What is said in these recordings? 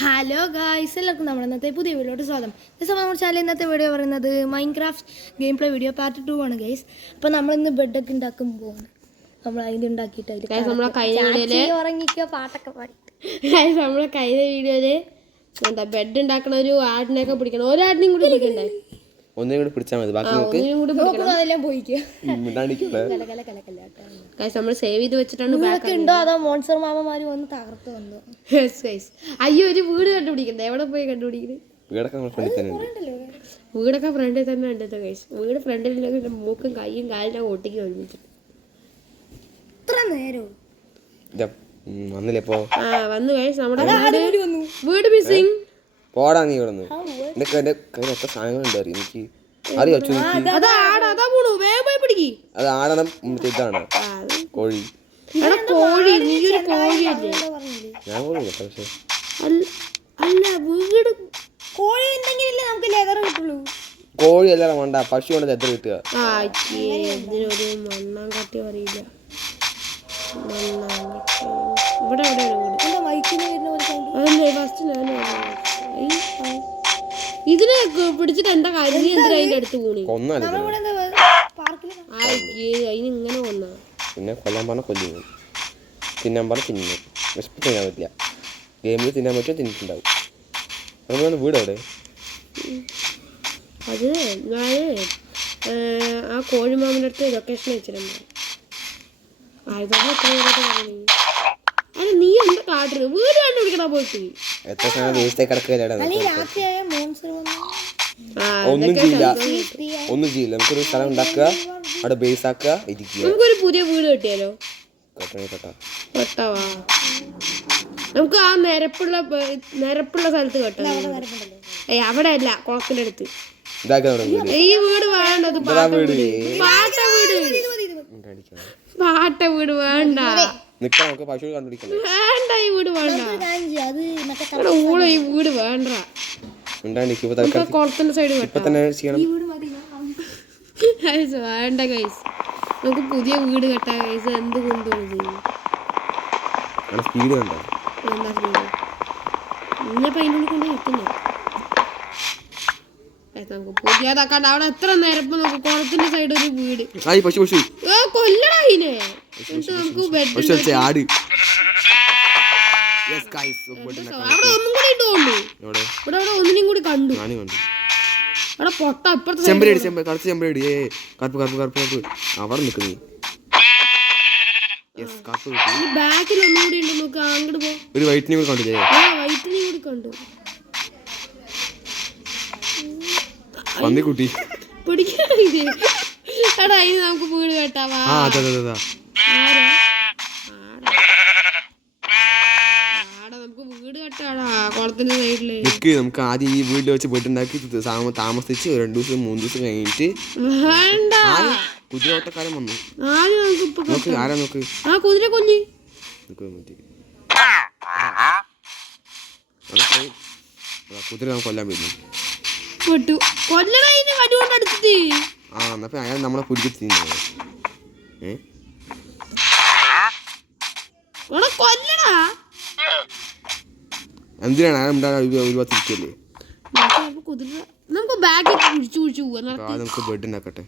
Hello guys, എല്ലാവർക്കും നമ്മുടെ ഇന്നത്തെ പുതിയ വീഡിയോട്ട് സ്വാഗതം. നമ്മുടെ ചാനൽ ഇന്നത്തെ വീഡിയോ പറയുന്നത് Minecraft game play video part 2 ആണ് ഗൈസ്. അപ്പോൾ നമ്മളിന്ന് ബെഡൊക്കെ ഉണ്ടാക്കാൻ പോവാണ്. നമ്മൾ അതിൻ്റെ ഉണ്ടാക്കിയിട്ട് ഉറങ്ങിക്കോ പാട്ടൊക്കെ പാടിയിട്ട് നമ്മളെ കഴിഞ്ഞ വീഡിയോയില് എന്താ ബെഡ് ഉണ്ടാക്കണ ഒരു ആടിനെയൊക്കെ പിടിക്കണം. ഒരാടിനെയും കൂടി പിടിക്കണ്ടേ? ഒന്നും കൂടി പിടിച്ചാൽ മതി. ബാക്കി അതെല്ലാം പോയിക്കോ. നമ്മൾ സേവ് ചെയ്ത് വെച്ചിട്ടാണ്. ഉണ്ടോ അതോ മോൺസ്റ്റർ മാമന്മാര് വന്ന് തകർത്ത് വന്നു? അയ്യോ, ഒരു വീട് കണ്ടുപിടിക്കണ്ടേ? എവിടെ പോയി കണ്ടുപിടിക്കുന്നത്? വീടൊക്കെ ഫ്രണ്ടിൽ തന്നെ ഉണ്ട് ഗൈസ്. വീട് ഫ്രണ്ടിൽ മൂക്കും കൈയും കാലിനും ഒട്ടിക്ക് ഒരുമിച്ചു. വന്നു ഗൈസ്. നമ്മുടെ വീട് മിസ്സിംഗ്. പോടാ നീ ഇവിടെ നിന്ന്. എന്റെ കയ്യിൽ എത്ര സാധനങ്ങളുണ്ട് അറിയാം എനിക്ക്. അറിയോ? അത് ആടാണ്, ഇതാണ് കോഴി. കോഴി നീയൊരു കോഴിയല്ലേ? ഞാൻ കോഴിയില്ല. പക്ഷെ അല്ല, വീട് കോഴി ഉണ്ടെങ്കിലല്ലേ നമുക്ക് ലെതർ കിട്ടുള്ളൂ. കോഴി അല്ല വേണ്ട, പശു കൊണ്ട് ലെതർ കിട്ടുക. ഇതിനൊരു മണ്ണാൻ കട്ടി അറിയില്ല. ഇവിടെ ഇതിനെ പിടിച്ചിട്ട് എന്താ കാര്യം? എന്തിനാ അതിന്റെ അടുത്ത് കൂടി? അതിനിങ്ങനെ കൊന്ന പിന്നെ കൊല്ലാൻ പറഞ്ഞ കൊല്ലുന്നു, തിന്നാൻ പറഞ്ഞ തിന്നു. വിശപ്പ് തിന്നാൻ പറ്റില്ല. ഗെയിമിൽ തിന്നാൻ പറ്റുമോ? തിന്നിട്ടുണ്ടാവും. നമ്മളാണ് വീട് അവിടെ. അത് ഞാൻ ആ കോഴിമാമിൻ്റെ അടുത്ത് ലൊക്കേഷൻ വെച്ചിട്ടുണ്ട്. നീ എന്താ കാട്ടുന്നത്? വീട് കണ്ടുപിടിക്കണ പോയിട്ട് എത്ര സമയം വേസ്റ്റ് കിടക്കുകയല്ല. ഒന്നും ചെയ്യില്ല. നമുക്കൊരു സ്ഥലം ഉണ്ടാക്കുക, അവിടെ ബേസ് ആക്കുക, ഇരിക്കുക. നമുക്കൊരു പുതിയ വീട് കിട്ടിയാലോ? കെട്ടാവാ. നമുക്ക് ആ നിരപ്പുള്ള സ്ഥലത്ത് കെട്ടാം. അവിടെ അല്ല, കുളത്തിന്റെ അടുത്ത്. ഈ വീട് വേണ്ടത് പാട്ട വീട് വേണ്ട. വേണ്ട, ഈ വീട് വേണ്ട. ഈ വീട് വേണ്ട. കുളത്തിന്റെ സൈഡ് വേണ്ട ഗൈസ്. നമുക്ക് പുതിയ വീട് കെട്ടാ ഗൈസ്. എന്ത് കൊണ്ടുപോകുന്നത്? എന്താ സ്പീഡ്? ഇന്നിപ്പോ അതിനുള്ളിൽ കൊണ്ട് നിൽക്കുന്നേ. നമുക്ക് പുതിയതാക്കാണ്ട്. അവിടെ എത്ര നേരപ്പം നമുക്ക് കുളത്തിന്റെ സൈഡ് ഒരു വീട്. കൊല്ലടാ അതിനെ. നമുക്ക് അവിടെ ഒന്നും കൂടി ഇട്ടുകൊണ്ടു. ഇവിടെ ഒന്നിനും കൂടി കണ്ടു. അവിടെ പൊട്ട അപ്പുറത്തെ ബാക്കിൽ ഒന്നും കൂടി ഉണ്ട്. നോക്ക്, അങ്ങോട്ട് പോ. ഒരു വൈറ്റിനെ കൂടി കണ്ടു. വൈറ്റിനെയും കൂടി കണ്ടു. പന്നിക്കുട്ടി പിടിക്കാടാ അതിന് നമുക്ക് വീട് കേട്ടാവാ. നമുക്ക് വീട് കെട്ടാടാ കുളത്തിന്റെ സൈഡില്. നമുക്ക് ആദ്യം ഈ വീട്ടിൽ വെച്ച് വീട്ടുണ്ടാക്കി താമസിച്ച് 2 ദിവസം 3 ദിവസം കഴിഞ്ഞിട്ട് വേണ്ട. കുതിരോട്ടക്കാരൻ വന്നു. നോക്ക്, ആരാ നോക്ക്. ആ കുതിര കൊല്ലി. കുതിര നമുക്ക് കൊല്ലാൻ പറ്റുന്നു. അയാൾ നമ്മളെ പിടിച്ച് എന്തിനാണ് ഒരു തിരിക്കല്ലേ? നമുക്ക് ബെഡ് ഉണ്ടാക്കട്ടെ.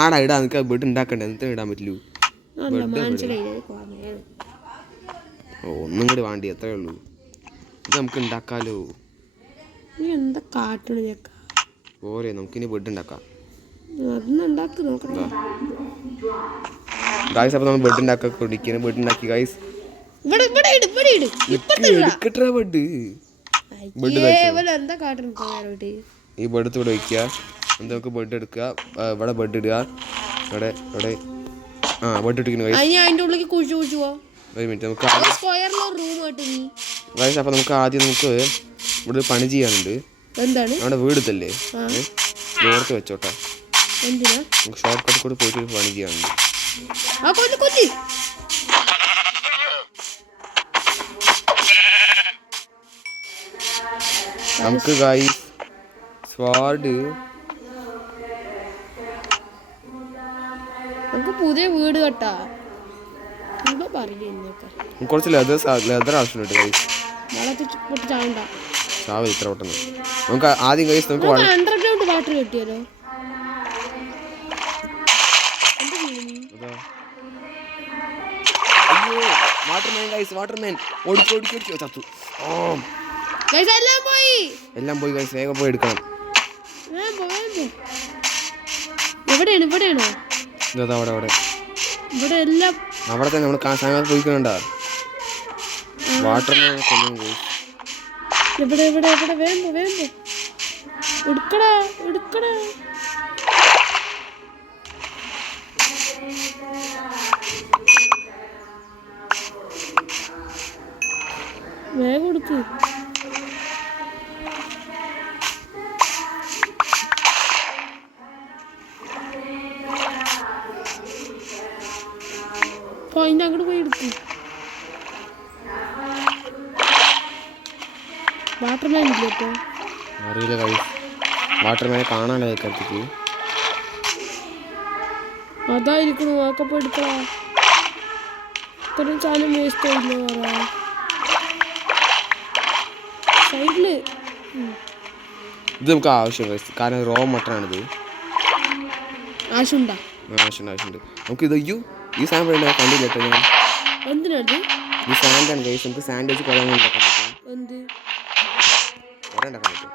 ആടാ ഇടാ. നിനക്ക് ബെഡ് ഉണ്ടാക്കണ്ടേ? എന്നിട്ട് ഇടാൻ പറ്റുള്ളൂ. ഒന്നും കൂടി വേണ്ടി, എത്രയേ ഉള്ളൂ. ഇത് നമുക്ക് ഉണ്ടാക്കാലോ. എന്താ കാട്ടണ പോരെ? നമുക്കിനി ബെഡ് ഉണ്ടാക്കാം. ഗായ്സ്, അപ്പൊ നമ്മൾ ബെഡ് ഉണ്ടാക്കി ബെഡ് ഉണ്ടാക്കി ഗായ്സ്. ഈ ബെഡ് ഇവിടെ വയ്ക്കുക. എന്താ നമുക്ക് ബെഡ് എടുക്കുക. ഇവിടെ ബെഡ് ഇടുക. ഇവിടെ ഇവിടെ ബെഡ് ഇട്ടിരിക്കുന്നു. ഒരു മിനിറ്റ്. നമുക്ക് ഗായ്സ്, അപ്പൊ നമുക്ക് ആദ്യം നമുക്ക് ഇവിടെ പണി ചെയ്യാനുണ്ട്. നമ്മുടെ വീട് തല്ലേ ഓർത്ത് വെച്ചോട്ടെ. നമുക്ക് ഷോർട്ട് കട്ട് കൂടെ പോയിട്ട് ഒരു പണി ചെയ്യാനുണ്ട്. നമുക്ക് ഗായ്സ് സ്വാഡ് നമുക്ക് പുതിയ വീട് കെട്ടാ. എന്തോ പറയുന്നൊക്കെ കുറച്ച് ലെതർ ആവശ്യമുണ്ട് ഗൈസ്. വെള്ളത്തിൽ പൊട്ടി ചാവണ്ട. ചാവില്ല ഇത്ര പെട്ടെന്ന്. നമുക്ക് ആദ്യം ഗൈസ് നമുക്ക് അണ്ടർഗ്രൗണ്ട് വാട്ടർ കിട്ടിയല്ലോ. വാട്ടർമാൻ ഗൈസ്, വാട്ടർമാൻ ഓടിച്ചു ചത്തു. എല്ലാം പോയി ഗൈസ്, വേഗം പോയി എടുക്കണം. എവിടെയാണോ അവിടെ ഇവിടെ എല്ലാം അവിടെ തന്നെ നമ്മൾ സാധനം പോയിക്കണ്ട. വാട്ടർമാൻ കൊല്ലും ഗൈസ്. എവിടെ വേമ്പോ എടുക്കടാ വേഗം എടുക്ക്. അതിൻ്റെ അങ്ങോട്ട് പോയി എടുക്കും. വാട്ടർമാൻ ഇല്ലേ ഇപ്പോൾ? അറിയില്ല ഗൈസ്, വാട്ടർമാനെ കാണാനല്ലേ അടുത്തേക്ക്. അതായിരിക്കണു ഒക്കെ പോയി എടുക്കടാ. ഇത്രയും സാധനം വേസ്റ്റ് ആയില്ലോ പറയാ. സൈഡില് ഇത് നമുക്ക് ആവശ്യം ഗൈസ്, കാരണം റോ മട്ടനാണിത്. ആവശ്യമുണ്ടോ? ആവശ്യമുണ്ട്. നമുക്ക് ഇത് അയ്യോ ഈ സാധനം വേണ്ട കണ്ടില്ല കേട്ടോ ഞാൻ. എന്തിനാണ് ഈ സാൻഡാണ് ഗൈസ്, നമുക്ക് സാൻഡ് വെച്ച് കുറെ ഉണ്ടാക്കാൻ പറ്റും. എന്ത് കുറെ ഉണ്ടാക്കാൻ പറ്റും.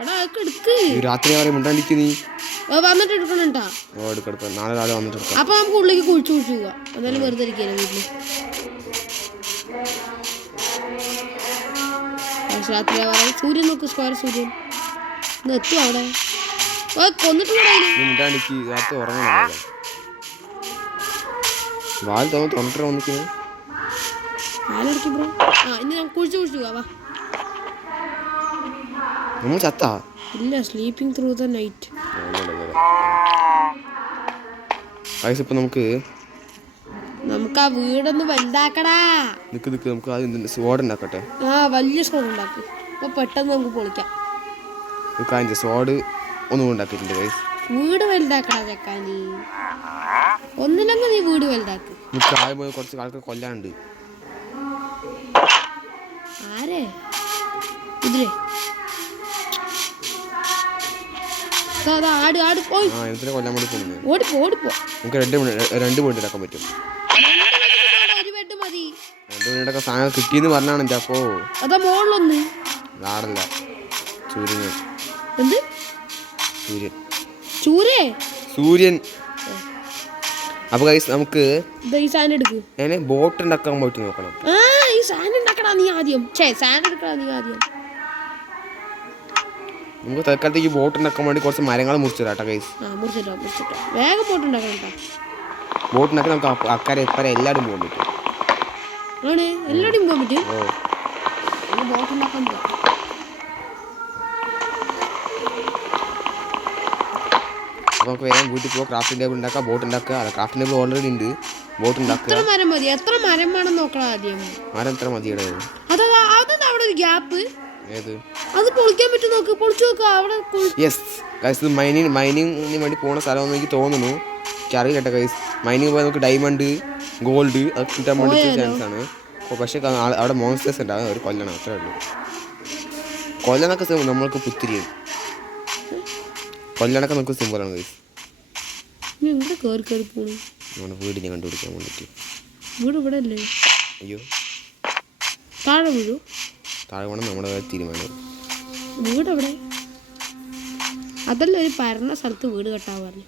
എടാ അതൊക്കെ എടുക്ക്. രാത്രി പറയും മുണ്ടാണ്ടിക്ക് നീ വന്നിട്ട് എടുക്കണട്ടാ. എടുക്കാം, നാളെ രാവിലെ വന്നിട്ട് എടുക്കാം. അപ്പൊ നമുക്ക് ഉള്ളിലേക്ക് കുഴിച്ചു പോവാ. എന്നാലും വെറുതെ ഇരിക്കല്ലേ വീട്ടില്. രാത്രി സൂര്യൻ നോക്ക്, സ്ക്വയർ സൂര്യൻ എത്തും അവിടെ. മുണ്ടാണ്ടിക്ക് രാത്രി ഉറങ്ങണം. വാൽ തൊണ്ടിട്ട് വന്നിക്കുന്നത് പാലടക്കി ബ്രോ. ഇനി നമുക്ക് കുഴിച്ചു പോവാ. നമ്മൾ ചത്താ ഇല്ല, സ്ലീപ്പിംഗ് ത്രൂ ദ നൈറ്റ്. ഇപ്പൊ നമുക്ക് ആ വീടൊന്ന് വലുതാക്കടാ. നമുക്ക് ആദ്യം സ്വാഡ് ഉണ്ടാക്കട്ടെ. വലിയ സ്വാഡ് ഉണ്ടാക്കും. അപ്പൊ പെട്ടെന്ന് നമുക്ക് പൊളിക്കാം. സ്വാഡ് ഒന്നും ഉണ്ടാക്കിയിട്ടുണ്ട് ഗൈസ്. വീട് വലുതാക്കടാ ചെക്കാനി. ഒന്നില്ലെങ്കിൽ നീ വീട് വലുതാക്ക്. കുറച്ച് ആൾക്കാർ കൊല്ലാണ്ട്. ആരെ ഇതിലേ കൊല്ലാൻ വേണ്ടി പോകുന്നു. ഓടിപ്പോ. നമുക്ക് രണ്ട് വീട് ഉണ്ടാക്കാൻ പറ്റും. മതി. 2 വീടൊക്കെ സാധനം കിട്ടിയെന്ന് പറഞ്ഞാണ് എൻ്റെ. അപ്പോ അതാ മോളിലൊന്ന് നാടല്ല സൂര്യൻ. അപ്പൊ ഗൈസ് നമുക്ക് ഈ സാധനം എടുക്ക്. ബോട്ട് ഉണ്ടാക്കാൻ പോയിട്ട് നോക്കണം. ഈ സാധനം ഉണ്ടാക്കടാ നീ ആദ്യം. സാധനം എടുക്കടാ നീ ആദ്യം. നമുക്ക് തൽക്കാലത്തേക്ക് ബോട്ട് ഉണ്ടാക്കാൻ വേണ്ടി കുറച്ച് മരങ്ങൾ മുറിച്ചിട്ടാ ഗൈസ്. മുറിച്ചിട്ടോ വേഗം ബോട്ട് ഉണ്ടാക്കണം. ബോട്ട് ഉണ്ടാക്കി നമുക്ക് അക്കരെ ഇപ്പരെ എല്ലാവരും പോകാൻ പറ്റും. എല്ലാവരും പോകാൻ പറ്റും. ബോട്ട് ഉണ്ടാക്കാൻ പോവാം. അപ്പോൾ നമുക്ക് വേഗം വീട്ടിൽ പോകാം. ക്രാഫ്റ്റിംഗ് ടേബിൾ ഉണ്ടാക്കാം, ബോട്ട് ഉണ്ടാക്കുക. ക്രാഫ്റ്റിംഗ് ടേബിൾ ഓൾറെഡി ഉണ്ട്. ബോട്ട് ഉണ്ടാക്കുക. എത്ര മരം മതി? എത്ര മരം വേണം നോക്കണം ആദ്യം. മരം എത്ര മതിയുടെ? അതെന്താ അവിടെ ഒരു ഗ്യാപ്പ്? ഏത്? അത് പൊളിക്കാൻ പറ്റും. നോക്ക്, പൊളിച്ചു നോക്കുക അവിടെ. യെസ് ഗൈസ്, ഇത് മൈനിങ്ങിന് വേണ്ടി പോകുന്ന സ്ഥലമെന്ന് എനിക്ക് തോന്നുന്നു. എനിക്ക് അറിയില്ല കേട്ടോ ഗൈസ്. മൈനിങ് പോയാൽ നമുക്ക് ഡയമണ്ട്, ഗോൾഡ് അതൊക്കെ കിട്ടാൻ വേണ്ടി ചാൻസ് ആണ്. പക്ഷേ അവിടെ മോൺസ്റ്റേഴ്സ് ഉണ്ടാകും, അവർ കൊല്ലണം, അത്രേ ഉള്ളൂ. കൊല്ലണൊക്കെ നമ്മൾക്ക് പുത്തിരിയും. കൊല്ലണൊക്കെ നമുക്ക് സിമ്പിളാണ് ഗൈസ്. നമ്മുടെ വീടിനെ കണ്ടുപിടിക്കാൻ വേണ്ടിയിട്ട്. വീട് ഇവിടെ അല്ലേ? അയ്യോ, താഴെ വീഴൂ. താഴെ വേണം നമ്മുടെ തീരുമാനം. വീട് എവിടെ? അതല്ല ഒരു പരന്ന സ്ഥലത്ത് വീട് കെട്ടാൻ പറഞ്ഞു.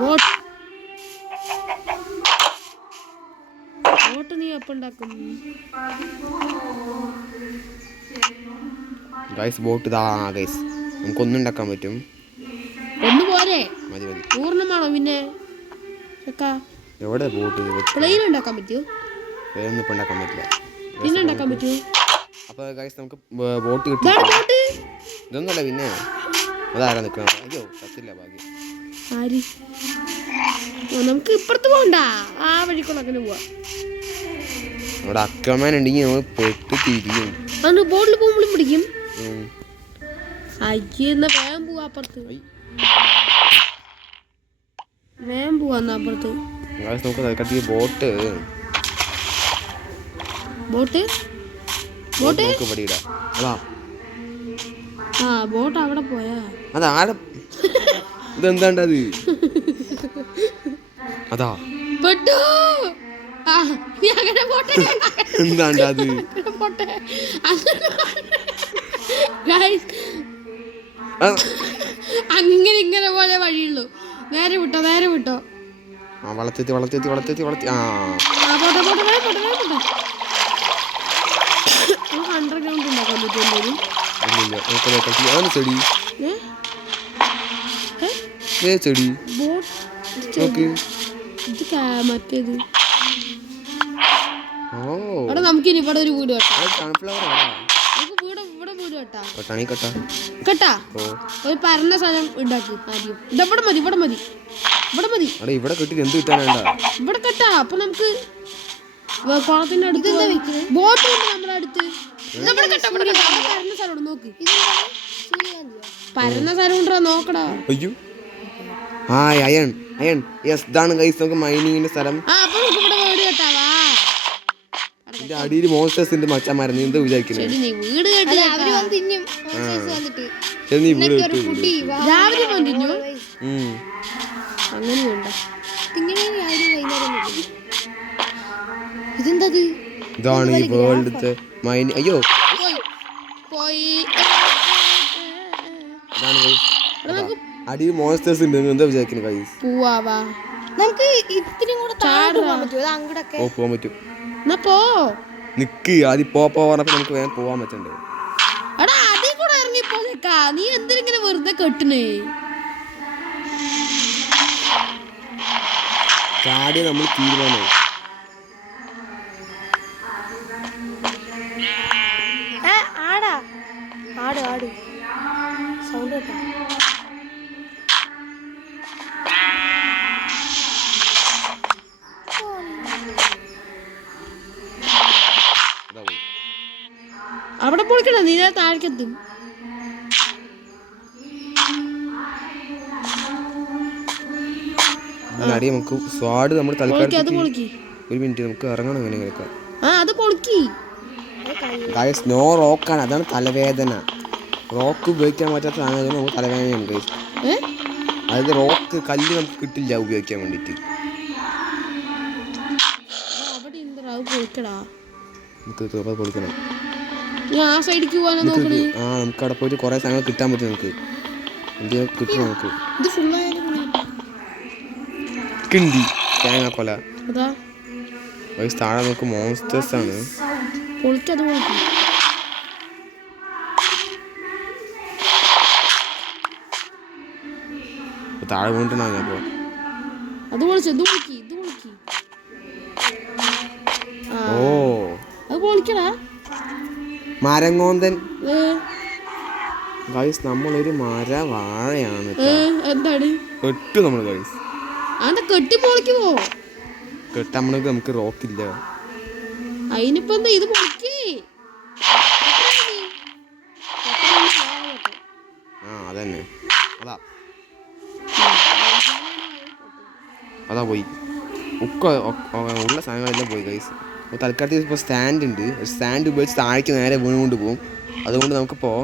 ബോട്ട് നീ എപ്പം ഉണ്ടാക്കും? ഗൈസ് ബോട്ട് ഇതാ ഗൈസ്, നമുക്കൊന്നും ഉണ്ടാക്കാൻ പറ്റും. ഒന്ന് പോരെ? മതി പൂർണ്ണമാണോ? പിന്നെ എവിടെ ബോട്ട്? പ്ലെയിൻ ഉണ്ടാക്കാൻ പറ്റുമോ? പ്ലെയിനൊന്നും ഇപ്പം ഉണ്ടാക്കാൻ പറ്റില്ല. പിന്നെ ഉണ്ടാക്കാൻ പറ്റുമോ? അപ്പോൾ ഗൈസ് നമുക്ക് ബോട്ട് കിട്ടും. ഇതൊന്നുമല്ല, പിന്നെ അതാരാ നിൽക്കണം? അയ്യോ പറ്റില്ല, ഭാഗ്യം. ആര്? നമുക്ക് ഇപ്പുറത്ത് പോകണ്ട, ആ വഴിക്കൊണ്ടങ്ങനെ പോവാ. അവിടെ അക്രമൻ ഉണ്ടെങ്കിൽ നമ്മൾ പെട്ട് തിരിയും. അത് ബോട്ടിൽ പോകുമ്പോഴും പിടിക്കും. അയ്യ എന്നാ വേഗം പോവാ അപ്പുറത്ത്. വേഗം പോവാ അപ്പുറത്ത്. നമുക്ക് തൽക്കാലത്തേക്ക് ബോട്ട് ബോട്ട് ബോട്ട് നമുക്ക് ഇവിടെ ഇടാം. അതാ ആ ബോട്ട് അവിടെ പോയാ അതാടെ ഇതെന്താണ്ടത് അതാ പെട്ടു. ആ നീ അങ്ങനെ പോട്ടെ. എന്താണ്ടത് പോട്ടെ. Guys, അങ്ങനെ ഇങ്ങനെ പോലെ വഴിയുള്ളൂ. നേരെ വിട്ടോ നേരെ വിട്ടോ. ആ വളർത്തി വളർത്തി വളർത്തി വളർത്തി. ആ പോട്ടെ പോട്ടെ പോട്ടെ പോട്ടെ. അണ്ടർഗ്രൗണ്ട് ഉണ്ടാക്കാൻ പറ്റുമല്ലോ. ചെടി ചെടി നോക്ക്. മറ്റേത് ഓ അവിടെ നമുക്കിനി ഇവിടെ ഒരു വീട് വെട്ടാം. സൺഫ്ലവർ നമുക്ക് ഇവിടെ വീട് വെട്ടാം. കട്ടാണി കട്ടാ കേട്ടാ ഓ ഒരു പരന്ന സ്ഥലം ഉണ്ടാക്കി ആദ്യം. ഇവിടെ മതി ഇവിടെ മതി ഇവിടെ മതി. അവിടെ ഇവിടെ കെട്ടി എന്ത് കിട്ടാനാ ഇവിടെ കെട്ടാ. അപ്പൊ നമുക്ക് കുളത്തിന്റെ അടുത്ത് ബോട്ട് ഉണ്ട് നമ്മുടെ അടുത്ത്. പരന്ന സ്ഥലം നോക്ക്. പരന്ന സ്ഥലം ഉണ്ടോ നോക്കടാ. അയ്യോ ആ അയൺ അയൺ യെസ് ഇതാണ് ഗൈസ് നമുക്ക് മൈനിങ്ങിന്റെ സ്ഥലം. ആ അപ്പൊ നമുക്ക് ഇവിടെ വീട് കെട്ടാവാ. ഇതിന്റെ അടിയിൽ മോൺസ്റ്റേഴ്സ് ഉണ്ട് മച്ചാമാരെ. നീ എന്താ വിചാരിക്കുന്നത്? നീ വീട് കെട്ടി ശരി നീ വീട് കെട്ടി രാവിലെ വന്നിഞ്ഞു അങ്ങനെയുണ്ടോ? ഇതെന്തത്? ഇതാണ് ഈ വേൾഡത്തെ മൈനി. അയ്യോ പോയി. അടിയിൽ മോൺസ്റ്റേഴ്സ് ഉണ്ട്. എന്താ വിചാരിക്കുന്നത് ഗൈസ്? പോവാ നമുക്ക് ഇത്തിരിയും കൂടെ താഴോട്ട് പോകാൻ പറ്റുമോ? അത് അങ്ങോട്ടൊക്കെ ഓ പോവാൻ പറ്റും. എന്നാ പോ. നിക്ക് ആദ്യം പറഞ്ഞപ്പോ നമുക്ക് വേഗം പോവാൻ പറ്റണ്ടേ? എടാ അതീ കൂടെ ഇറങ്ങിപ്പോ. നീ എന്തിനിങ്ങനെ വെറുതെ കെട്ടണേ? ചാടി നമ്മൾ തീരുമാനമായി. ആടാ ആട് ആട് സൗണ്ട് കേട്ടോ. അവിടെ പൊളിക്കണ നീ താഴേക്കെത്തും. നമുക്ക് സ്വാഡ് നമ്മൾ തൽക്കാലം പൊളിക്ക്. ഒരു മിനിറ്റ് നമുക്ക് ഇറങ്ങണം. എങ്ങനെയൊക്കെ അത് പൊളിക്ക്. സ്നോ റോക്കാണ്. അതാണ് തലവേദന. റോക്ക് ഉപയോഗിക്കാൻ പറ്റാത്ത സാധനം നമുക്ക് തലവേദനയുണ്ട്. അതായത് റോക്ക് കല്ല് നമുക്ക് കിട്ടില്ല ഉപയോഗിക്കാൻ വേണ്ടിട്ട്. പൊളിക്കണം. ആ സൈഡിലേക്ക് പോകാൻ നോക്കണേ. ആ നമുക്ക് അവിടെ പോയിട്ട് കുറെ സാധനങ്ങൾ കിട്ടാൻ പറ്റും. നമുക്ക് എന്തെങ്കിലും കിട്ടും. നമുക്ക് ഇത് ഫുള്ളായാലും കിണ്ടി തേങ്ങാക്കൊല. അതാ താഴെ നമുക്ക് മോൺസ്റ്റേഴ്സ് ആണ്. പൊളിക്കത് പൊളിക്കും. താഴെ വീണിട്ടുണ്ടാകും. അപ്പോ അത് പൊളിച്ചു. ഇത് പൊളിക്ക് ഇത് പൊളിക്ക്. ഓ അത് പൊളിക്കടാ. മരങ്ങോന്തൻ ഗൈസ്. നമ്മളൊരു വാഴയാണ്. എന്താണ് കെട്ടു നമ്മൾ ഗൈസ്. അതെന്താ കെട്ടി പൊളിക്കുമോ? കെട്ടാകുമ്പോഴേക്ക് നമുക്ക് റോക്കില്ല. അതിനിപ്പോ എന്താ ഇത് പൊളിക്കേ. ആ അതന്നെ. അതാ പോയി. ഉള്ള സാധനങ്ങളെല്ലാം പോയി ഗൈസ്. അപ്പോൾ തൽക്കാലത്തിൽ ഇപ്പോൾ സ്റ്റാൻഡ് ഉണ്ട്. സ്റ്റാൻഡ് ഉപയോഗിച്ച് താഴേക്ക് നേരെ വീണുകൊണ്ട് പോകും. അതുകൊണ്ട് നമുക്കിപ്പോൾ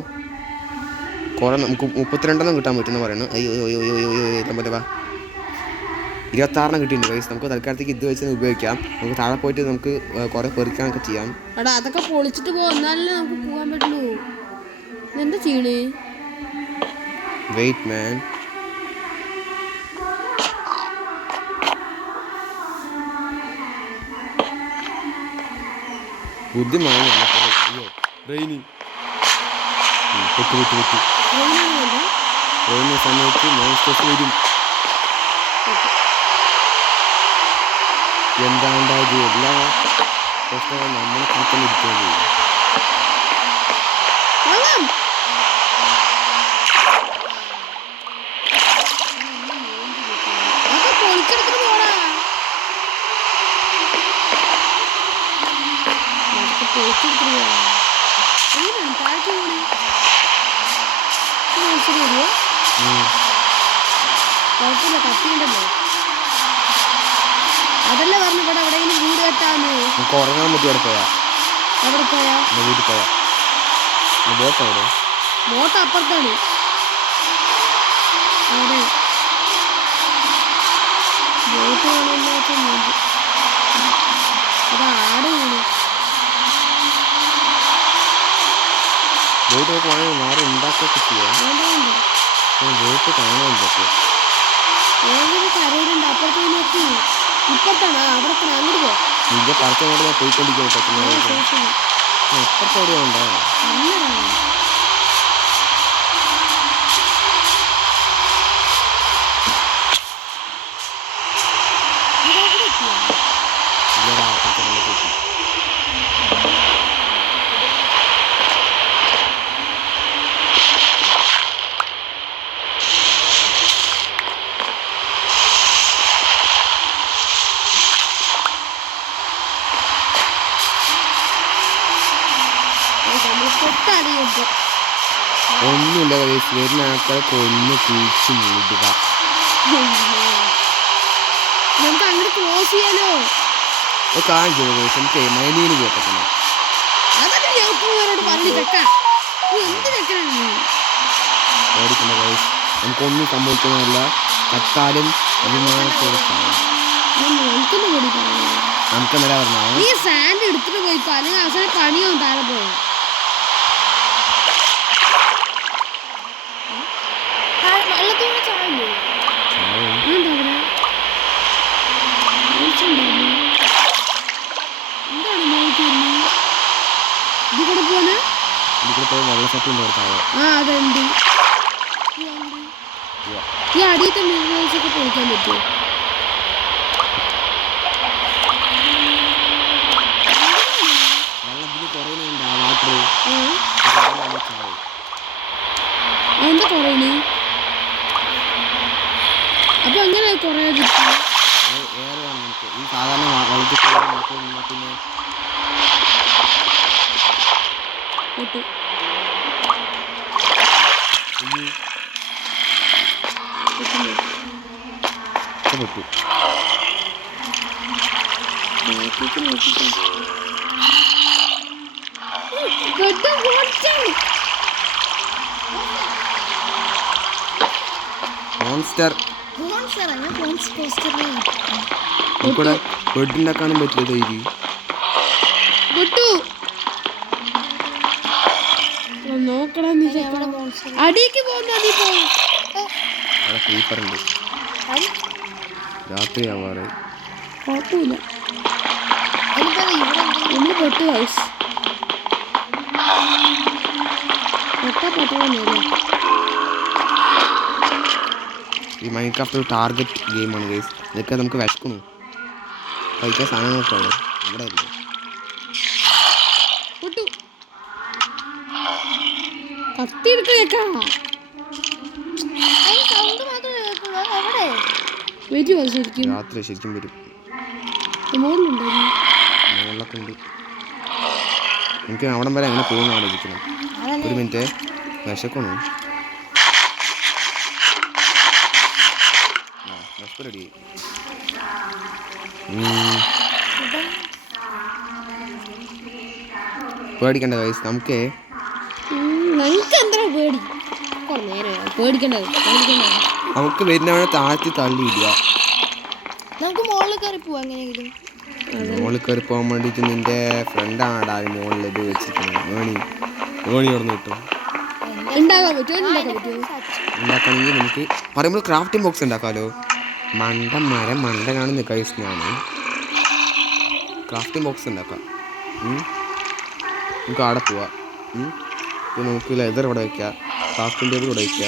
കുറേ നമുക്ക് 32 കിട്ടാൻ പറ്റുമെന്ന് പറയുന്നത്. അയ്യോ അയ്യോ അയ്യോ അയ്യോ അയ്യോ എത്താൻ പറ്റുക. 26 കിട്ടിയിട്ടുണ്ട് ഗൈസ്. നമുക്ക് തൽക്കാലത്തേക്ക് ഇത് വെച്ച് ഉപയോഗിക്കാം. നമുക്ക് താഴെ പോയിട്ട് നമുക്ക് കുറേ പെറുക്കാനൊക്കെ ചെയ്യാം. എടാ അതൊക്കെ പൊളിച്ചിട്ട് എന്നാലേ നമുക്ക് പോകാൻ പറ്റുള്ളൂ. എന്താ ചെയ്യണേ? വെയിറ്റ് മാൻ. ബുദ്ധിമാണ്. അയ്യോ റെയിനി റെയിനി സമയത്ത് മോൺസ്റ്റേഴ്സ് വരും. എന്താണ്ടായത് എല്ലാ പ്രശ്നങ്ങളും നമ്മളെ കിട്ടുന്ന ഇരിക്കുന്നത്. ആവശ്യം വരുമോ? കുഴപ്പമില്ല, കത്തിയുണ്ടല്ലോ. അതല്ലേ പറഞ്ഞു ഇവിടെ എവിടെയെങ്കിലും വീട് കെട്ടാന്ന്. നമുക്ക് ഉറങ്ങാൻ പറ്റി അവിടെ പോയാ. എവിടെ പോയാ? വീട്ടിൽ പോയാ. ബോട്ട് അവിടെ. ബോട്ട് അപ്പുറത്താണ്. അവിടെ ബോട്ട് വേണമെന്ന് വെച്ചാൽ അത് ആട് വീണു. ബോട്ട് ഒക്കെ വാങ്ങി മാറി ഉണ്ടാക്കുകയൊക്കെ ചെയ്യാം. ബോട്ട് കാണാനില്ല. ഏതൊരു കരയിലുണ്ട് അപ്പുറത്ത് നോക്കി. ഇപ്പുറത്താണ് അവിടെ അങ്ങോട്ട് പോ. നിന്റെ പറച്ചങ്ങോട്ട് ഞാൻ പോയിക്കൊണ്ടിരിക്കും. അപ്പുറത്തോടെ ഉണ്ടോ? ഒന്നുമില്ല, വരുന്ന ആൾക്കാരെ കൊന്ന് കുഴിച്ച് മൂടുക. നമുക്ക് അങ്ങോട്ട് ക്ലോസ് ചെയ്യാലോ. കാണിച്ചു നമുക്ക് മൈനീന് പോകട്ടെ. അതൊക്കെ ഞങ്ങൾക്കോട് പറഞ്ഞു വെക്കാം. ഓടിക്കണ്ട ഗൈസ്, നമുക്കൊന്നും സംഭവിക്കുന്നതല്ല. കത്താലും അഭിമാനത്തോടെ നമുക്ക് എന്താ പറഞ്ഞാൽ നീ സാൻഡ് എടുത്തിട്ട് പോയിക്കോ, അല്ലെങ്കിൽ അവസാനം പണിയാവും താഴെ പോയി. വെള്ളത്തോടെ ചാവില്ലേ? എന്താണ് നോക്കി ഇതികൂടെ പോവാന്? വെള്ളസത്തുണ്ട്. ആ അതുണ്ട്. ഈ അടിയത്തെ മിനറൽസൊക്കെ പൊളിക്കാൻ പറ്റുമോ? എന്താ കുറയണേ? അപ്പൊ എങ്ങനെ കുറയാതിരിക്കും? സാധാരണ വെള്ളത്തിൽ പിന്നെ പൊട്ടു. മോൺസ്റ്റർ ബെഡ് ഉണ്ടാക്കാനും പറ്റില്ല. ധൈര്യം നോക്കടാ, അടിക്ക് പോകുന്ന ക്രീപ്പറുണ്ട്. രാത്രിയാവാറ് കുഴപ്പമില്ല. നമ്മൾ പൊട്ടു വയസ്സ് ഈ മൈൻക്രാഫ്റ്റ് ഒരു ടാർഗറ്റ് ഗെയിമാണ് ഗൈസ്. ഇതൊക്കെ നമുക്ക് വിശക്കുന്നു. കഴിക്കാൻ സാധനങ്ങളൊക്കെ ഉള്ളു ഇവിടെ അല്ലേ. രാത്രി ശരിക്കും വരും. മുകളിലൊക്കെ ഉണ്ട്. എനിക്ക് അവിടം വരെ എങ്ങനെ പോകുന്ന ആലോചിക്കണം. ഒരു മിനിറ്റ്, വിശക്കണോ? റെഡി. പേടിക്കണ്ട ഗൈസ്. നമുക്ക് നമുക്ക് വരുന്നവനെ താഴ്ത്തി തള്ളിയില്ല. നമുക്ക് മുകളിൽ കയറി പോവാം. എങ്ങനെയെങ്കിലും മുകളിൽ കയറി പോകാൻ വേണ്ടിയിട്ട് നിന്റെ ഫ്രണ്ടാണ് മുകളിൽ ഇത് വെച്ചിരിക്കുന്നത്. ഏണി ഓർന്ന് കിട്ടും. ഉണ്ടാക്കണമെങ്കിൽ നമുക്ക് പറയുമ്പോൾ ക്രാഫ്റ്റിംഗ് ബോക്സ് ഉണ്ടാക്കാമല്ലോ. മണ്ടനാണെന്ന് കഴിച്ച് ഞാൻ ക്രാഫ്റ്റിംഗ് ബോക്സ് ഉണ്ടാക്കാം. നമുക്ക് അവിടെ പോവാം. ഇപ്പോൾ നമുക്ക് ലെതർ ഇവിടെ വയ്ക്കാം, ക്രാഫ്റ്റിംഗ് ടേബിൾ ഇവിടെ വയ്ക്കുക.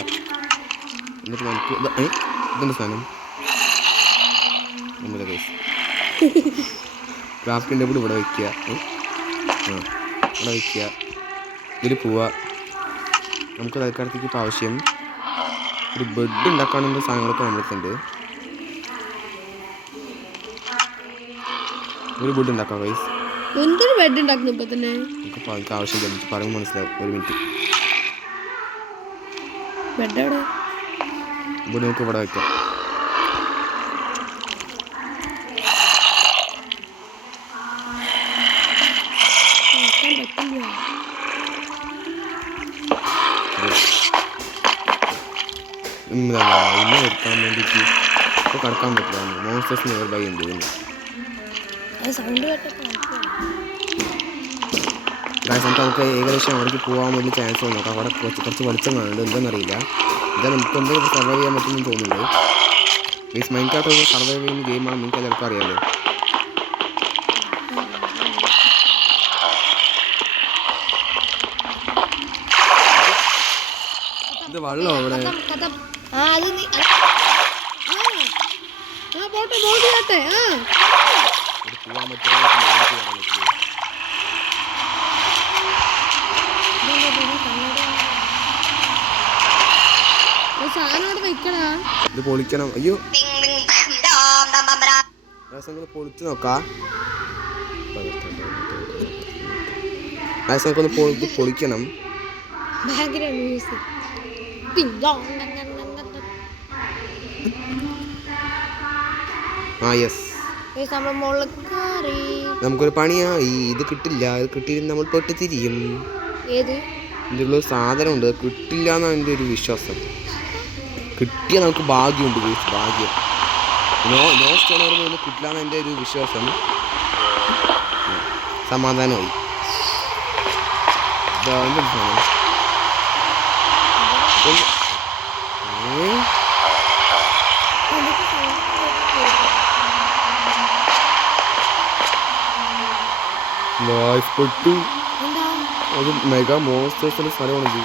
എന്നിട്ട് നമുക്ക് ഇതെന്ത് സാധനം ഒന്നുമില്ല കഴിച്ച്. ക്രാഫ്റ്റിംഗ് ടേബിൾ ഇവിടെ വയ്ക്കുക. ഇവിടെ വയ്ക്കുക. ഇതിൽ പോവുക. നമുക്ക് തൽക്കാലത്തേക്ക് ഇപ്പോൾ ആവശ്യം ഒരു ബെഡ് ഉണ്ടാക്കാനുള്ള സാധനങ്ങളൊക്കെ നമ്മൾക്കുണ്ട്. ഒരു ബെഡ് ഉണ്ടാക്കാം ഗൈസ്. എന്തൊരു ബെഡ് ഉണ്ടാക്കുന്നു ഇപ്പൊ തന്നെ? നമുക്ക് ആവശ്യമില്ല, പറയുമ്പോൾ മനസ്സിലാവും. ഒരു മിനിറ്റ്. ബെഡ് എവിടെ? ഇവിടെ നമുക്ക് ഇവിടെ വെക്കാം. ഇന്ന് എടുക്കാൻ വേണ്ടിയിട്ട് ഇപ്പോൾ കിടക്കാൻ പറ്റില്ല. മോൺസ്റ്റേഴ്സ് നിയർ ബൈ ഉണ്ട്. നമുക്ക് ഏകദേശം അവിടേക്ക് പോകാൻ വേണ്ടി ചാൻസ് നോക്കാം. അവിടെ കുറച്ച് വെളിച്ചം കാണുന്നുണ്ട്. എന്താണെന്നറിയില്ല. എന്താ നമുക്ക് എന്തെങ്കിലും സർവൈവ് ചെയ്യാൻ പറ്റുമെന്ന് തോന്നുന്നുണ്ട്. മീൻസ് മൈൻക്രാഫ്റ്റ് ഒരു സർവൈവ് ചെയ്യുന്ന ഗെയിമാണ്. നിങ്ങൾക്ക് ചിലപ്പോൾ അറിയാമല്ലോ. ഇത് വെള്ളം അവിടെ പോകാൻ പറ്റുമോ? ഇത് പൊളിക്കണം. അയ്യോ പൊളിച്ച് നോക്കാം. നമുക്കൊന്ന് പൊളിക്കണം. ആ യെസ്, നമുക്കൊരു പണിയായി. ഇത് കിട്ടില്ല. ഇത് കിട്ടിയിരുന്ന നമ്മൾ പെട്ട് തിരിയും. ഇതിലുള്ള സാധനമുണ്ട്, കിട്ടില്ല എന്നാണ് എൻ്റെ ഒരു വിശ്വാസം. കിട്ടിയാൽ നമുക്ക് ഭാഗ്യമുണ്ട്. ഭാഗ്യം നോ സ്റ്റോൺ വരുമ്പോൾ കിട്ടില്ല എന്നാണ് എൻ്റെ ഒരു വിശ്വാസം. സമാധാനമായി. പെട്ടു. അത് മെഗാ മോൺസ്റ്റേഴ്സിന്റെ സ്ഥലമാണിത്.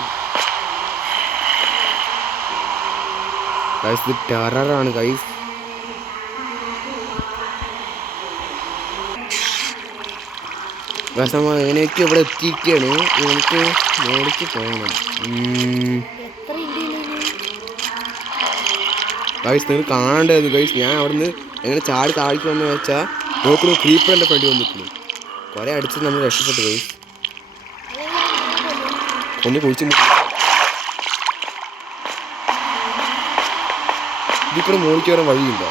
ഇത് ടെററാണ് ഗൈസ്. നമ്മൾ എങ്ങനെയൊക്കെ ഇവിടെ എത്തിയിരിക്കുകയാണ്. നമുക്ക് മേടിക്ക് പോകണം. ഗൈസ് നിങ്ങൾ കാണേണ്ടത് ഗൈസ്, ഞാൻ അവിടെ നിന്ന് എങ്ങനെ ചാടി താഴ്ത്തി വന്നു വെച്ചാൽ നോക്കുന്നു ക്രീപ്പർ എൻ്റെ ഫ്രണ്ട് വന്നിരിക്കുന്നു. കുറെ അടിച്ച് നമ്മൾ രക്ഷപ്പെട്ടു ഗൈസ്. ഒന്ന് കുഴിച്ച് ഇതിക്കൂടെ മോളിക്ക് വരാൻ വഴിയുണ്ടോ?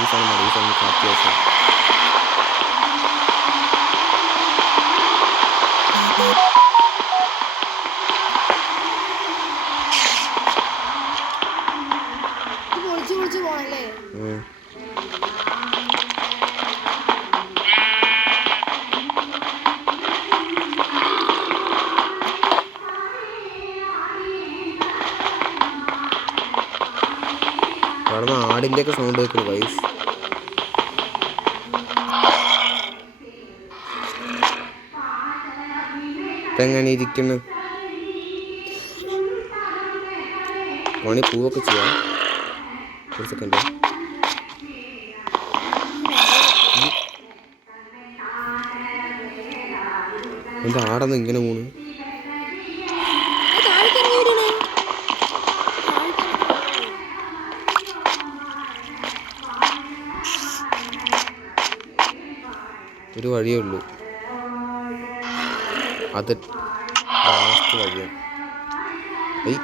ഈ സ്ഥലം മതി. ഈ സ്ഥലം അത്യാവശ്യം അവിടെ ആടിൻ്റെ ഒക്കെ സൗണ്ട് കേൾക്കുന്നു ഗൈസ്. എങ്ങനെ ഇരിക്കുന്നു? പണി പൂവൊക്കെ ചെയ്യാം. ഒരു സെക്കൻഡ്. എൻ്റെ ആടന്ന് ഇങ്ങനെ പോണു. ഒരു വഴിയേ ഉള്ളൂ, അത് ലാസ്റ്റ് വഴിയാണ്. ഏയ്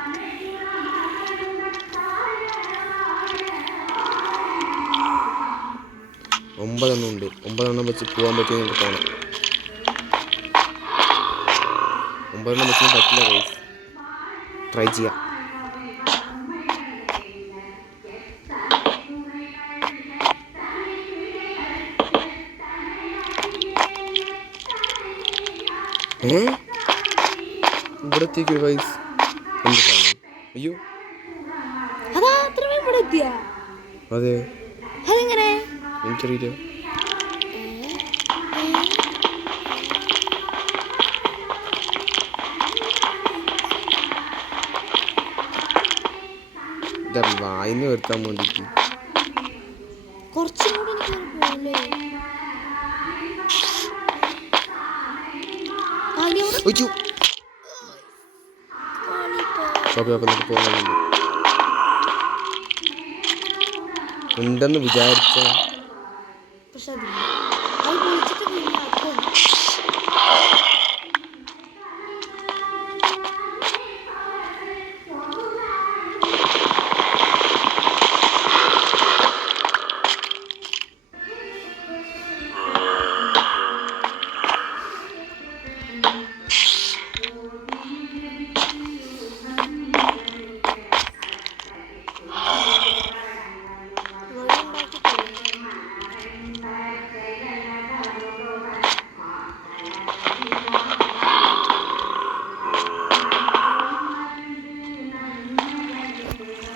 9 എണ്ണം ഉണ്ട്. 9 എണ്ണം വെച്ച് പോകാൻ പറ്റുമെന്ന് നമുക്ക് കാണാം. 9 എണ്ണം വെച്ച് പറ്റില്ല ഗൈസ്. ട്രൈ ചെയ്യാം. ഇവിടെ എത്തിക്കോ ഗൈസ്. എന്ത് കാണാം? അയ്യോ അതെ, എനിക്കറിയില്ല. വായിന്ന് വരുത്താൻ വേണ്ടിട്ട് കുറച്ചും കൂടി പോകുന്നുണ്ട് ഉണ്ടെന്ന് വിചാരിച്ച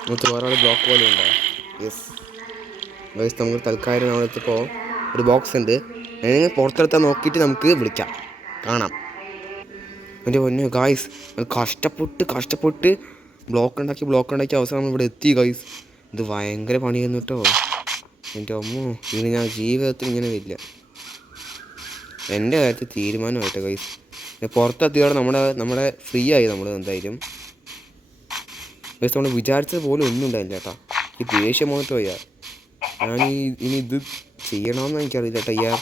നമുക്ക് വേറെ ബ്ലോക്ക് പോലെ ഉണ്ടോ? യെസ് ഗൈസ്, നമുക്ക് തൽക്കാലം നമ്മളെത്തിപ്പോൾ ഒരു ബോക്സ് ഉണ്ട്. അതിന് പുറത്തെടുത്താൽ നോക്കിയിട്ട് നമുക്ക് വിളിക്കാം, കാണാം. എൻ്റെ പൊന്നെ ഗായ്സ്, കഷ്ടപ്പെട്ട് ബ്ലോക്ക് ഉണ്ടാക്കി അവസാനം നമ്മൾ ഇവിടെ എത്തി ഗായ്സ്. ഇത് ഭയങ്കര പണിയായിരുന്നു കേട്ടോ. എൻ്റെ അമ്മോ, ഇങ്ങനെ ഞാൻ ജീവിതത്തിൽ ഇങ്ങനെ വരില്ല. എൻ്റെ കാര്യത്തിൽ തീരുമാനമായിട്ടോ ഗൈസ്. പുറത്തെത്തിയോടെ നമ്മുടെ ഫ്രീ ആയി നമ്മൾ എന്തായാലും. ഗൈസ് നമ്മൾ വിചാരിച്ചത് പോലും ഒന്നും ഉണ്ടായില്ല കേട്ടോ. ഈ ദേഷ്യം വന്നിട്ട് പോയാ ഞാൻ ഇനി ഇത് ചെയ്യണമെന്ന് എനിക്കറിയില്ല കേട്ടോ.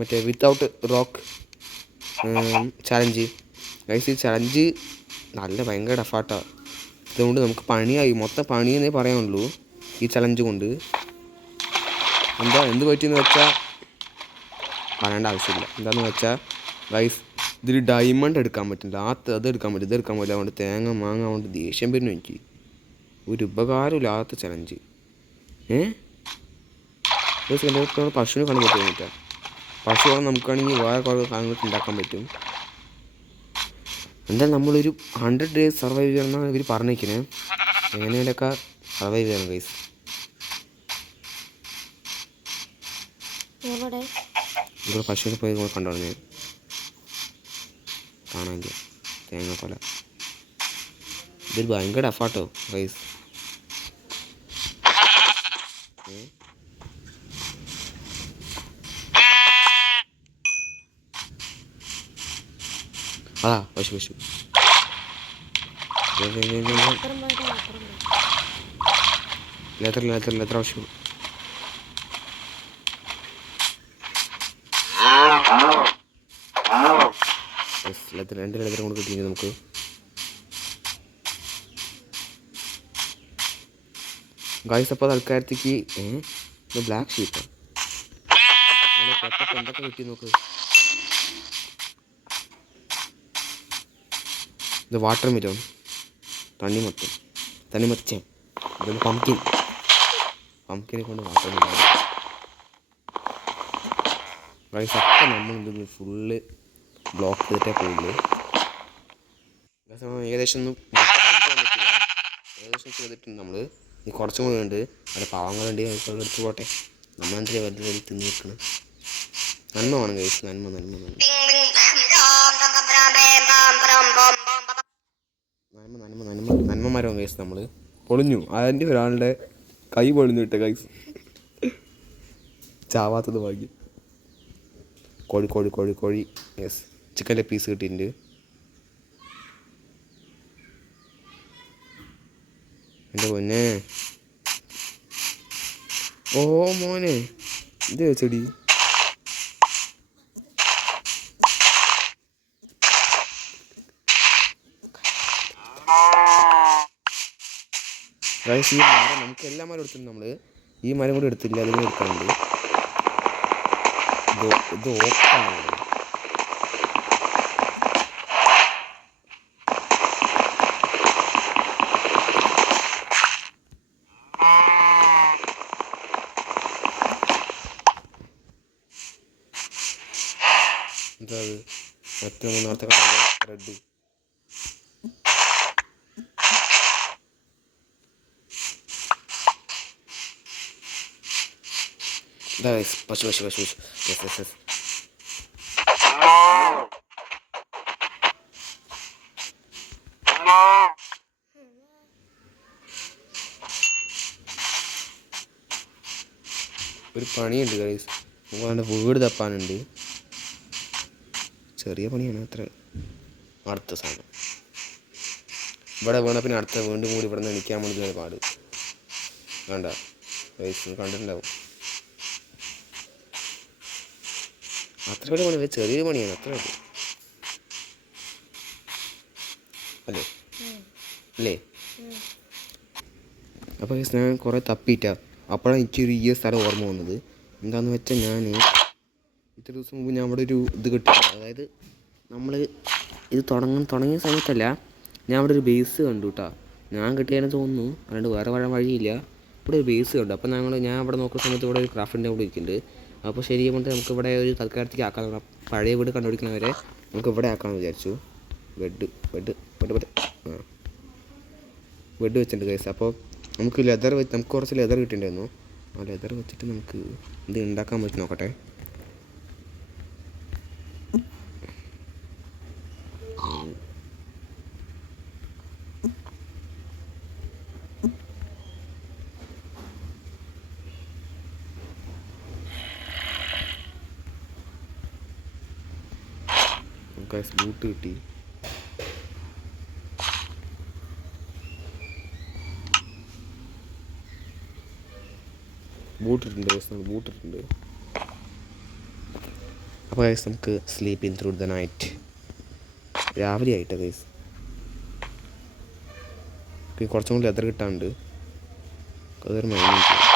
മറ്റേ വിത്തൗട്ട് റോക്ക് ചലഞ്ച് ഗൈസ്, ഈ ചലഞ്ച് നല്ല ഭയങ്കര ടഫാട്ടാണ്. അതുകൊണ്ട് നമുക്ക് പണിയായി, മൊത്തം പണിയെന്നേ പറയാനുള്ളൂ ഈ ചലഞ്ച് കൊണ്ട്. എന്ത് പറ്റിയെന്ന് വെച്ചാൽ പറയേണ്ട ആവശ്യമില്ല. എന്താണെന്ന് വെച്ചാൽ ഗൈസ്, ഇതിൽ ഡയമണ്ട് എടുക്കാൻ പറ്റില്ല, അത് എടുക്കാൻ പറ്റില്ല, ഇതെടുക്കാൻ പറ്റില്ല. അതുകൊണ്ട് തേങ്ങ മാങ്ങ കൊണ്ട് ദേഷ്യം വരുന്നു എനിക്ക്. ഒരു ഉപകാരമില്ലാത്ത ചലഞ്ച്. പശുവിനെ കാണാൻ പറ്റും. പശുവാണ് നമുക്കാണെങ്കിൽ വേറെ കുറേ സാധനങ്ങൾക്ക് ഉണ്ടാക്കാൻ പറ്റും. എന്തായാലും നമ്മളൊരു 100 days സർവൈവ് ചെയ്യണമെന്നാണ് ഇവർ പറഞ്ഞിരിക്കുന്നത്. എങ്ങനെയൊക്കെ സർവൈവ് ചെയ്യണം ഗൈസ്. ഇവിടെ പശുവിനെ പോയി കണ്ടോ ഞാൻ കാണാനില്ല, തേങ്ങ പോലെ. ഇതൊരു ഭയങ്കര ടഫാട്ടോ ഗൈസ്. പശു ലെതർ പശു. രണ്ട് ലെതർ കൊണ്ട് കിട്ടിയെങ്കിൽ നമുക്ക് ഗായ്സ്. അപ്പോൾ തൽക്കാലത്തേക്ക് ബ്ലാക്ക് ഷീപ്പാണ് എന്തൊക്കെ കിട്ടി നോക്ക്. ഇത് വാട്ടർ മിലോൺ, തണ്ണിമത്തൻ, ഇതൊന്ന് പംകിനെ കൊണ്ട് വാട്ടർ മിലോൺ ഗൈസ്. അപ്പം നമ്മൾ ഇതൊന്ന് ഫുള്ള് ബ്ലോക്ക് ചെയ്തിട്ടേ പോകുള്ളൂ. ഏകദേശം ചെയ്തിട്ടുണ്ട് നമ്മൾ. ഈ കുറച്ചും കൂടെ ഉണ്ട്, അവിടെ പാവങ്ങളുണ്ട്, എടുത്തു പോട്ടെ. നമ്മളെന്തിനാ വെറുതെ തിന്ന് നിൽക്കണം. നന്മ വേണം ഗൈസ്, നന്മ. നന്മമരം ഗൈസ്. നമ്മൾ പൊളിഞ്ഞു, അതിൻ്റെ ഒരാളുടെ കൈ പൊളിഞ്ഞു വിട്ട ഗൈസ്. ചാവാത്തത് ഭാഗ്യം. കോഴി യെസ്, ചിക്കൻ്റെ പീസ് കിട്ടിയിട്ടുണ്ട്. എൻ്റെ പൊന്നെ, ഓ മോനെ, ഇത് വെച്ചടി. ഗൈസ്, ഈ മരം നമുക്ക് എല്ലാ മരം എടുത്തിട്ടുണ്ട്. നമ്മൾ ഈ മരം കൂടി എടുത്തില്ല, അതിനും എടുക്കാനുണ്ട്. ഇത് ഓക്കാണ്. എന്താ അത്? മറ്റേ നേരത്തെ റെഡ്. പശു. യെസ്. ഒരു പണിയുണ്ട് ഗൈസ്, നമുക്ക് വീട് തപ്പാനുണ്ട്. ചെറിയ പണിയാണ് അത്ര. അടുത്ത സാധനം ഇവിടെ വീണ പിന്നെ അടുത്ത വീണ്ടും കൂടി ഇവിടെ നിന്ന് എണിക്കാൻ വേണ്ടി പാട് വേണ്ട ഗൈസ്, കണ്ടിട്ടുണ്ടാവും. അത്ര വലിയ പണി, ചെറിയൊരു പണിയാണ്, അത്ര അല്ലേ. അപ്പോൾ ഞാൻ കുറേ തപ്പിയിട്ടാ. അപ്പോഴാണ് എനിക്കൊരു ഈ സ്ഥലം ഓർമ്മ വന്നത്. എന്താണെന്ന് വെച്ചാൽ ഞാൻ ഇത്ര ദിവസം മുമ്പ് ഞാൻ അവിടെ ഒരു ഇത് കിട്ടില്ല. അതായത് നമ്മൾ ഇത് തുടങ്ങിയ സമയത്തല്ല, ഞാൻ അവിടെ ഒരു ബേസ് കണ്ടു കേട്ടോ. ഞാൻ കിട്ടിയാലും തോന്നുന്നു, അല്ലാണ്ട് വേറെ വഴിയില്ല. ഇവിടെ ഒരു ബേസ് കണ്ടു. അപ്പോൾ ഞാൻ അവിടെ നോക്കുന്ന സമയത്ത് ഇവിടെ ഒരു ക്രാഫ്റ്റിൻ്റെ അവിടെ ഇരിക്കുന്നുണ്ട്. അപ്പോൾ ശരി കൊണ്ട് നമുക്ക് ഇവിടെ ഒരു തൽക്കാലത്തേക്ക് ആക്കാൻ, പഴയ വീട് കണ്ടുപിടിക്കുന്നവരെ നമുക്ക് ഇവിടെ ആക്കാമെന്ന് വിചാരിച്ചു. ബെഡ് വെച്ചിട്ടുണ്ട് ഗൈസ്. അപ്പോൾ നമുക്ക് ലെതർ വെച്ച് നമുക്ക് കുറച്ച് ലെതർ കിട്ടിയിട്ടുണ്ടായിരുന്നു. ആ ലെതർ വെച്ചിട്ട് നമുക്ക് ഇത് ഉണ്ടാക്കാൻ പറ്റി നോക്കട്ടെ. ബൂട്ട് കിട്ടി. ബൂട്ടിട്ടുണ്ട്. അപ്പോൾ ഗൈസ് നമുക്ക് sleep in through the night. രാവിലെ ആയിട്ടാ ഗൈസ്. കുറച്ചും കൂടി ലെതർ കിട്ടാനുണ്ട്. അതൊരു മൈനിങ് ചെയ്യും.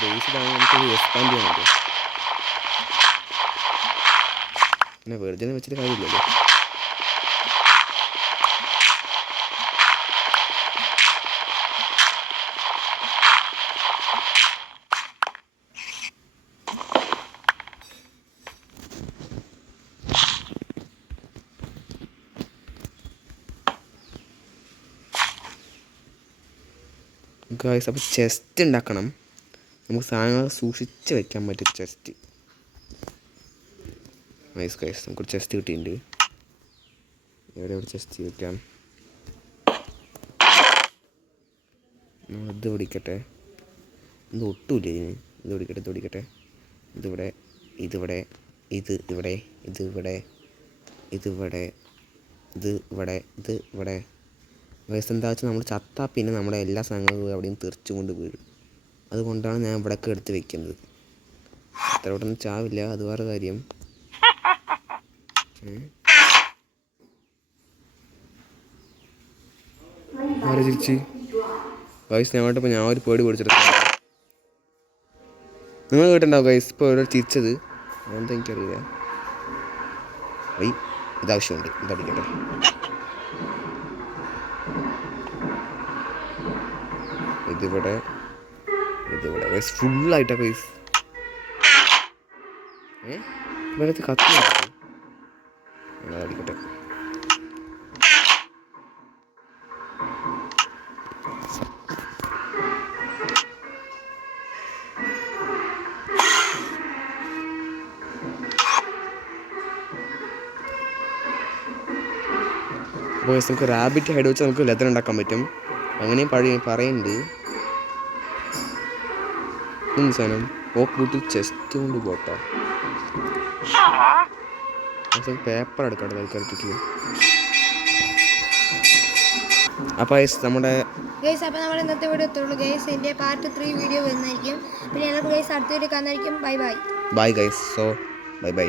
ബേസിലാണ് നമുക്ക് എക്സ്പാൻഡ് ചെയ്യാനുണ്ട്. പിന്നെ വെറുതെ വെച്ചിട്ട് കാര്യമില്ലല്ലോ. ഗൈസ് അപ്പോൾ ചെസ്റ്റ് ഉണ്ടാക്കണം. നമുക്ക് സാധനങ്ങൾ സൂക്ഷിച്ച് വെക്കാൻ പറ്റും ചെസ്റ്റ്. നൈസ് ഗൈസ്, നമുക്കൊരു ചെസ്റ്റ് കിട്ടിയിട്ടുണ്ട്. എവിടെ ചെസ്റ്റ് വെക്കാം? ഇത് പിടിക്കട്ടെ. ഇത് ഒട്ടുമില്ല ഇതിന്. ഇത് പിടിക്കട്ടെ. ഇതിവിടെ ഗൈസ് എന്താ വെച്ചാൽ നമ്മൾ ചത്താൽ പിന്നെ നമ്മുടെ എല്ലാ സാധനങ്ങളും അവിടെയും തെറിച്ചും കൊണ്ട് വീഴും. അതുകൊണ്ടാണ് ഞാൻ ഇവിടെയൊക്കെ എടുത്ത് വെക്കുന്നത്. അത്രയോട്ടൊന്നും ചാവില്ല, അത് വേറെ കാര്യം. ആരെ ചിരിച്ച് ഗൈസ്? ഞങ്ങോട്ടിപ്പോൾ ഞാൻ ഒരു പേടി പിടിച്ചെടുക്കാം. നിങ്ങൾ കേട്ടിട്ടുണ്ടാവും ഗൈസ് ഇപ്പോൾ ഓരോ ചിരിച്ചത്. അതെന്താ എനിക്കറിയില്ല. ഇതാവശ്യമുണ്ട്. ഇതടിക്കട്ടെ. ഇതിവിടെ ഗൈസ് ഫുള്ളായിട്ടാ ഗൈസ്. ഇവിടത്തെ കത്തി അടിക്കട്ടെ. അപ്പോൾ നമുക്ക് റാബിറ്റ് ഹൈഡ് വെച്ച് നമുക്ക് ലെതർ ഉണ്ടാക്കാൻ പറ്റും. അങ്ങനെയും പറയുന്നുണ്ട്. സാധനം ഓക്ക് ബൂട്ടിൽ ചെസ്റ്റ് കൊണ്ട് പോട്ടോ. പേപ്പർ എടുക്കട്ടെ തൽക്കാലത്തേക്ക്. അപ്പോൾ നമ്മുടെ ഇന്നത്തെ വീഡിയോ എത്തുള്ളൂ ഗൈസ്. എൻ്റെ പാർട്ട് 3 വീഡിയോ വരുന്നതായിരിക്കും. പിന്നെ എല്ലാവർക്കും ഗൈസ് അടുത്ത വീഡിയോ കാണുന്നതായിരിക്കും. Bye guys. So by.